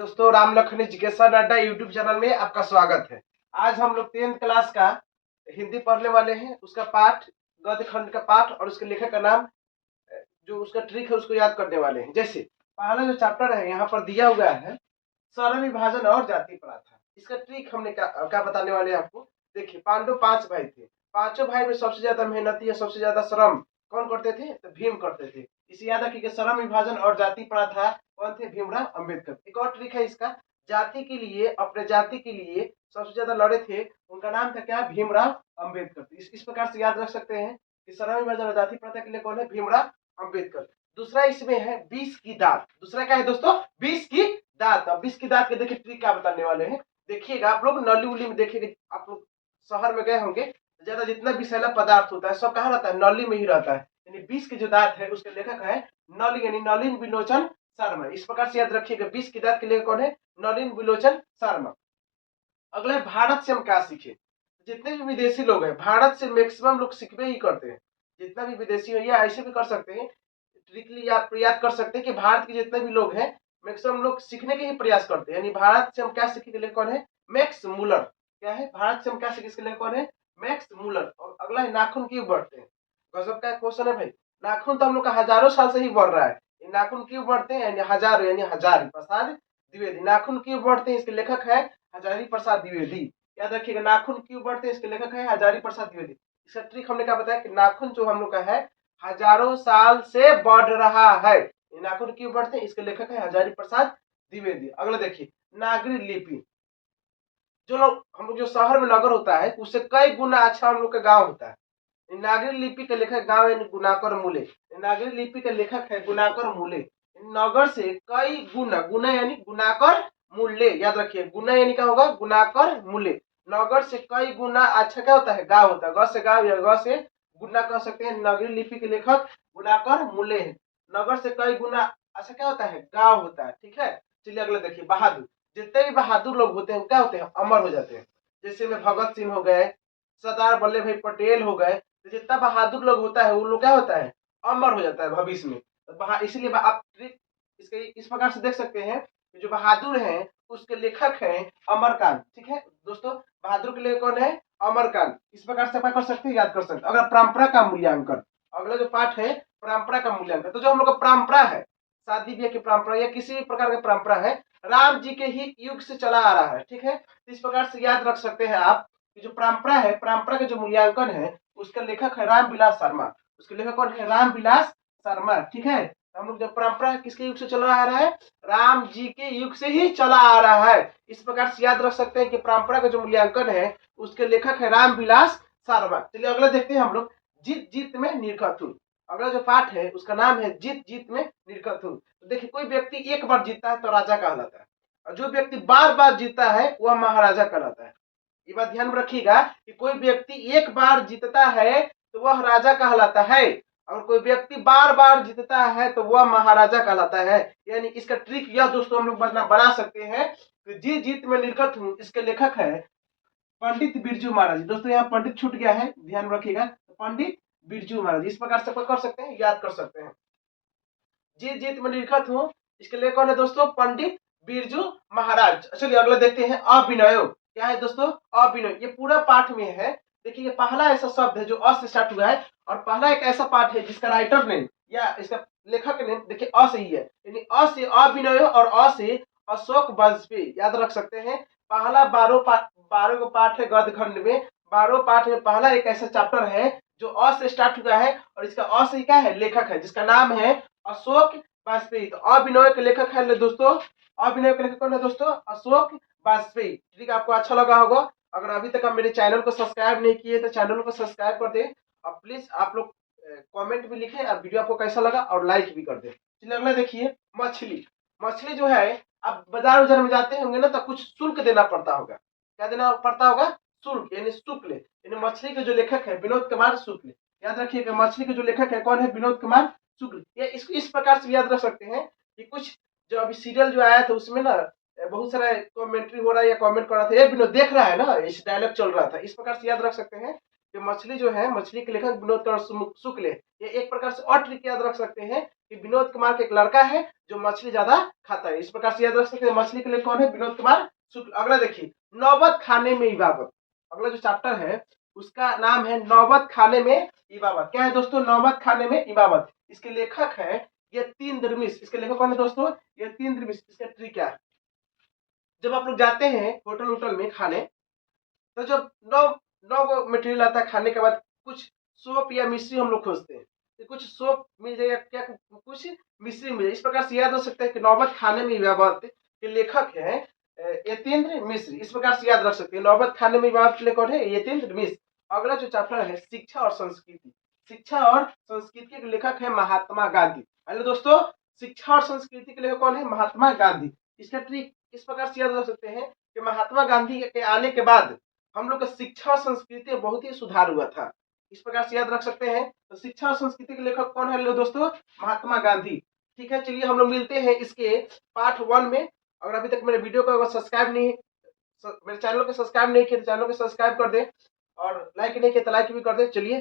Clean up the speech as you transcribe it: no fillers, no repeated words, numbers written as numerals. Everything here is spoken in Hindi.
दोस्तों, राम लखन जिज्ञासा अड्डा यूट्यूब चैनल में आपका स्वागत है। आज हम लोग 10th क्लास का हिंदी पढ़ने वाले हैं। उसका पाठ, गद्य खंड का पाठ और उसके लेखक का नाम, जो उसका ट्रिक है उसको याद करने वाले हैं। जैसे पहला जो चैप्टर है यहाँ पर दिया हुआ है, स्वर्ण विभाजन और जाति प्रथा। इसका ट्रिक हमने क्या बताने वाले हैं आपको। देखिए, पांडव 5 भाई थे। पांचों भाई में सबसे ज्यादा मेहनती या सबसे ज्यादा श्रम कौन करते थे? तो भीम करते थे। इसे याद रखिए, श्रम विभाजन और जाति प्रथा कौन थे? भीमराव अंबेडकर। एक और ट्रिक है इसका, जाति के लिए, अपने जाति के लिए सबसे ज्यादा लड़े थे, उनका नाम था क्या? भीमराव अंबेडकर। इस प्रकार से याद रख सकते हैं कि श्रम विभाजन और जाति प्रथा के लिए कौन है? भीमराव अंबेडकर। दूसरा इसमें है 20 की दात। दूसरा क्या है दोस्तों? 20 की दात। अब 20 की दात के देखिए ट्रिक क्या बताने वाले हैं। देखिएगा, आप लोग नली उली में देखिएगा, आप लोग शहर में गए होंगे, ज्यादा जितना विषैला पदार्थ होता है सब कहाँ रहता है? नली में ही रहता है। यानी 20 की जो दात है उसके लेखक है नली, यानी नलिन विलोचन शर्मा। इस प्रकार से याद रखिएगा, 20 की दात के लेखक कौन है? नलिन विलोचन शर्मा। अगला है भारत से हम क्या सीखे। जितने भी विदेशी लोग हैं, भारत से मैक्सिमम लोग सीखबे ही करते हैं। जितना भी विदेशी हो, या ऐसे भी कर सकते हैं, ट्रिकली आप याद कर सकते हैं कि भारत के जितने भी लोग हैं मैक्सिमम लोग सीखने के ही प्रयास करते हैं। यानी भारत से हम क्या सीखे के लिए कौन है? Max Muller. क्या है? भारत से हम क्या सीखे इसके लिए कौन है? Max Muller. और अगला है नाखून क्यों बढ़ते हैं। गजब का क्वेश्चन है भाई। नाखून तो हम लोग का हजारों साल से ही बढ़ रहा है, नाखून क्यों बढ़ते हैं? यानी हजारों, यानी हजार प्रसाद द्विवेदी। नाखून क्यों बढ़ते हैं इसके लेखक है हजारी प्रसाद द्विवेदी। याद रखिएगा, नाखून क्यों बढ़ते हैं इसके लेखक है हजारी प्रसाद द्विवेदी। इसका ट्रिक हमने क्या बताया कि नाखून जो हम लोग का है हजारों साल से बढ़ रहा है। नाखून क्यों बढ़ते हैं इसके लेखक है हजारी प्रसाद द्विवेदी। अगला देखिए, नागरी लिपि। जो लोग, हम लोग जो शहर में नगर होता है उससे कई गुना अच्छा हम लोग का गांव होता है। नागरी लिपि के लेखक गांव यानी गुनाकर मूले। नागरी लिपि के लेखक है गुनाकर मूले। नगर से कई गुना, गुना यानी गुनाकर मूल्य। याद रखिए, गुना यानी क्या होगा? गुनाकर मूल्य। नगर से कई गुना अच्छा क्या होता है? गांव होता है। ग से गांव या ग से गुना कह सकते हैं। नगरी लिपि के लेखक गुनाकर मूल्य है। नगर से कई गुना अच्छा क्या होता है? गांव होता है। ठीक है, चलिए अगला देखिए, बहादुर। जितने भी बहादुर लोग होते हैं क्या होते हैं? अमर हो जाते हैं। जैसे में भगत सिंह हो गए, सरदार वल्लभ भाई पटेल हो गए। तो जितना बहादुर लोग होता है वो लोग क्या होता है? अमर हो जाता है भविष्य में। तो इसीलिए आप इसके इस प्रकार से देख सकते हैं कि जो बहादुर हैं उसके लेखक हैं अमरकांत। ठीक है दोस्तों, बहादुर के लेखक कौन है? अमरकांत। इस प्रकार से आप कर सकते हैं, याद कर सकते हैं। अगर परंपरा का मूल्यांकन, अगला जो पाठ है परंपरा का मूल्यांकन, तो जो हम लोग का परंपरा है, शादी ब्याह की परंपरा या किसी भी प्रकार की परंपरा है, राम जी के ही युग से चला आ रहा है। ठीक है, इस प्रकार से याद रख सकते हैं आप कि जो परंपरा है, परंपरा का जो मूल्यांकन है उसका लेखक है रामविलास शर्मा। उसके लेखक कौन है? रामविलास शर्मा। ठीक है, हम लोग जब परंपरा किसके युग से चला आ रहा है? राम जी के युग से ही चला आ रहा है। इस प्रकार से याद रख सकते हैं कि परंपरा का जो मूल्यांकन है उसके लेखक है रामविलास शर्मा। चलिए अगला देखते हैं हम लोग, जीत जीत में निरखतुल। अगला जो पाठ है उसका नाम है जीत जीत में निरखतुल। तो देखिए, कोई व्यक्ति एक बार जीतता है तो राजा कहलाता है, और जो व्यक्ति बार बार जीतता है वह महाराजा कहलाता है। ये बात ध्यान में रखिएगा कि कोई व्यक्ति एक बार जीतता है तो वह राजा कहलाता है, और कोई व्यक्ति बार बार जीतता है तो वह महाराजा कहलाता है। यानी इसका ट्रिक यह दोस्तों हम लोग बना सकते हैं कि जीत जीत में निरखत हूं, इसके लेखक है पंडित बिरजू महाराज। दोस्तों यहाँ पंडित छूट गया है, ध्यान रखिएगा, पंडित बिरजू महाराज। इस प्रकार से कर सकते हैं, याद कर सकते हैं। जीत जीत में लिखत हूँ, इसके लिए कौन है दोस्तों? पंडित बिरजू महाराज। चलिए अगला देखते हैं, अभिनय। क्या है दोस्तों? अभिनय। ये पूरा पाठ में है। देखिए, ये पहला ऐसा शब्द है जो अ से स्टार्ट हुआ है, और पहला एक ऐसा पाठ है जिसका राइटर नेम या इसका लेखक नेम देखिए अ से ही है। यानी अ से अभिनय और अ से अशोक वाजपेयी। याद रख सकते हैं, पहला 12 को पाठ है गद्य खंड में। 12 पाठ में पहला एक ऐसा चैप्टर है जो अ से स्टार्ट हुआ है, और इसका अ से क्या है? लेखक है, जिसका नाम है अशोक वाजपेयी। तो अभिनय के लेखक है दोस्तों, अभिनय के लेखक कौन है दोस्तों? अशोक वाजपेयी। ठीक है, आपको अच्छा लगा होगा। अगर अभी तक आप मेरे चैनल को सब्सक्राइब नहीं किए तो चैनल को सब्सक्राइब कर दें, और प्लीज आप लोग कमेंट भी लिखें और वीडियो आपको कैसा लगा और लाइक भी कर दें। चलिए अगला देखिए, मछली। मछली जो है, आप बाजार उजार में जाते होंगे ना, तो कुछ शुल्क देना पड़ता होगा। क्या देना पड़ता होगा? शुल्क, यानी शुक्ल। यानी मछली के जो लेखक है विनोद कुमार शुक्ल। याद रखिएगा, मछली के जो लेखक है कौन है? विनोद कुमार शुक्ल। या इस प्रकार से याद रख सकते हैं कि कुछ जो अभी सीरियल जो आया था उसमें ना बहुत सारा कमेंट्री हो रहा है या कमेंट कर रहा था, ये विनोद देख रहा है ना, इस डायलॉग चल रहा था। इस प्रकार से याद रख सकते हैं कि मछली जो है, मछली के लेखक विनोद कुमार शुक्ल है। ये एक प्रकार से और ट्रिक याद रख सकते हैं कि विनोद कुमार का एक लड़का है जो मछली ज्यादा खाता है। इस प्रकार से याद रख सकते हैं। मछली के लेखक कौन है? विनोद कुमार शुक्ल। अगला देखिए, नौबत खाने में इबाबत। अगला जो चैप्टर है उसका नाम है नौबत खाने में इबाबत। क्या है दोस्तों? नौबत खाने में इबाबत। इसके लेखक है यतीन दरमिस। इसके लेखक कौन है दोस्तों? यतीन दरमिस। इसका ट्रिक क्या है? जब आप लोग जाते हैं होटल वोटल में खाने, तो जब नौ नौ गो मटेरियल आता है खाने के बाद, कुछ सोप या मिश्री हम लोग खोजते हैं कि कुछ सोप मिल जाए या क्या कुछ मिश्री मिल जाए। इस प्रकार से याद हो सकता है कि नौबत खाने में इबाबत के लेखक है यतीन्द्र मिश्र। इस प्रकार से याद रख सकते हैं। नौबत खाने में इबाबत के लेखक है यतीन्द्र मिश्र। अगला जो चैप्टर है शिक्षा और संस्कृति। शिक्षा और संस्कृति के लेखक है महात्मा गांधी। हेलो दोस्तों, शिक्षा और संस्कृति के लेखक कौन है? महात्मा गांधी। इसका ट्रिक इस प्रकार से याद रख सकते हैं कि महात्मा गांधी के आने के बाद हम लोग का शिक्षा और संस्कृति में बहुत ही सुधार हुआ था। इस प्रकार से याद रख सकते हैं। तो शिक्षा और संस्कृति के लेखक कौन है दोस्तों? महात्मा गांधी। ठीक है, चलिए हम लोग मिलते हैं इसके पार्ट 1 में। अगर अभी तक मेरे वीडियो को सब्सक्राइब नहीं, मेरे चैनल को सब्सक्राइब नहीं किया तो चैनल को सब्सक्राइब कर दे, और लाइक नहीं किया तो लाइक भी कर दे। चलिए।